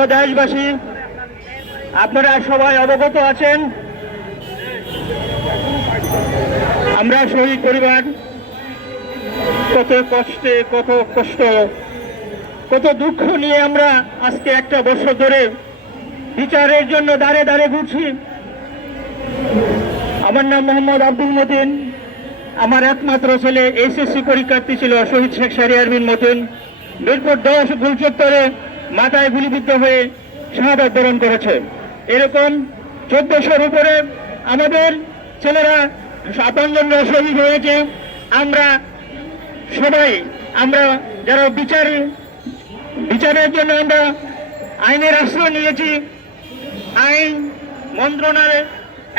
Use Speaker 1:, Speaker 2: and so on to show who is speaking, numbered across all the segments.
Speaker 1: প্রিয় দেশবাসী, আপনারা সবাই অবগত আছেন। আমরা শহীদ পরিবার, কত কষ্টে, কত কষ্ট, কত দুঃখ নিয়ে আমরা আজকে একটা বছর ধরে বিচারের জন্য দাঁড়ে দাঁড়ে ঘুরছি। আমার নাম মোহাম্মদ আব্দুল মতিন। আমার একমাত্র ছেলে এসএসসি পরীক্ষার্থী ছিল শহীদ শেখ বিন মতিন। মিরপুর দশ গুলচত্বরে মাথায় গুলিবিদ্ধ হয়ে শাহাদাত বরণ করেছে। এরকম চোদ্দশোর উপরে আমাদের ছেলেরা আপনজনরা শহীদ হয়েছে। আমরা সবাই, আমরা যারা বিচার, বিচারের জন্য আমরা আইনের আশ্রয় নিয়েছি, আইন মন্ত্রণালয়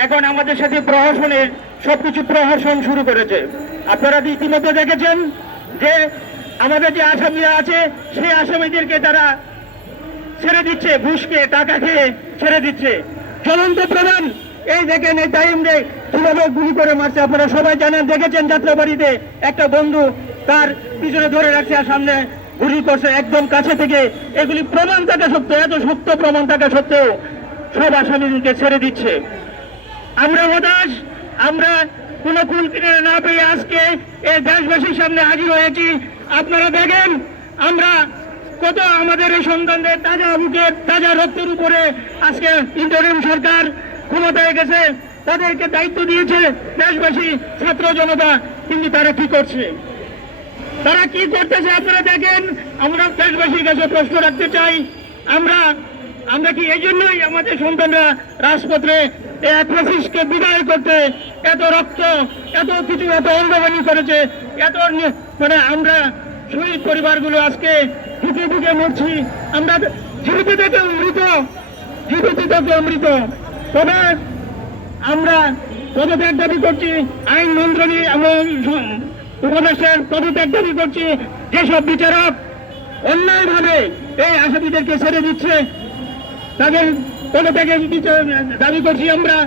Speaker 1: এখন আমাদের সাথে প্রশাসনের সবকিছু প্রশাসন শুরু করেছে। আপনারা ইতিমধ্যে দেখেছেন যে আমাদের যে আসামিরা আছে, সেই আসামিদেরকে তারা ছেড়ে দিচ্ছে, ঘুষকে, টাকা খেয়ে ছেড়ে দিচ্ছে। চলন্ত প্রধান, এই দেখেন এই টাইম রে কীভাবে গুলি করে মারছে আপনারা সবাই জানেন, দেখেছেন যাত্রাবাড়িতে একটা বন্ধু তার পিছনে ধরে রাখছে আর সামনে গুলি করছে একদম কাছে থেকে। এগুলি প্রমাণ থাকা সত্ত্বেও, এত শক্ত প্রমাণ থাকা সত্ত্বেও সব আসামিদেরকে ছেড়ে দিচ্ছে। আমরা হতাশ, আমরা কোন কুল কিনে না পেয়ে আজকে এই দেশবাসীর সামনে হাজির হয়েছি। আপনারা দেখেন, আমরা কত আমাদের এই সন্তানদের তাজা বুকের তাজা রক্তের উপরে আজকে ইন্টারিম সরকার ক্ষমতায় গেছে, তাদেরকে দায়িত্ব দিয়েছে দেশবাসী, ছাত্র জনতা, কিন্তু তারা কি করছে? তারা কি করতেছে আপনারা দেখেন, আমরা দেশবাসীর কাছে প্রশ্ন রাখতে চাই, আমরা আমরা কি এই জন্যই আমাদের সন্তানরা রাজপথে ফ্যাসিস্টকে বিদায় করতে এত রক্ত, এত কিছু এত অঙ্গবাণী করেছে, এত মানে আমরা শহীদ পরিবারগুলো আজকে ঢুকে ঢুকে মরছি। আমরা জীবিত থেকে মৃত জীবিত থেকে মৃত। তবে আমরা পদত্যাগ দাবি করছি, আইন মন্ত্রণী এবং উপদেশের পদত্যাগ দাবি করছি। যেসব বিচারক অন্যায়ভাবে এই আসামিদেরকে ছেড়ে দিচ্ছে, তাদের পদত্যাগের দাবি করছি আমরা।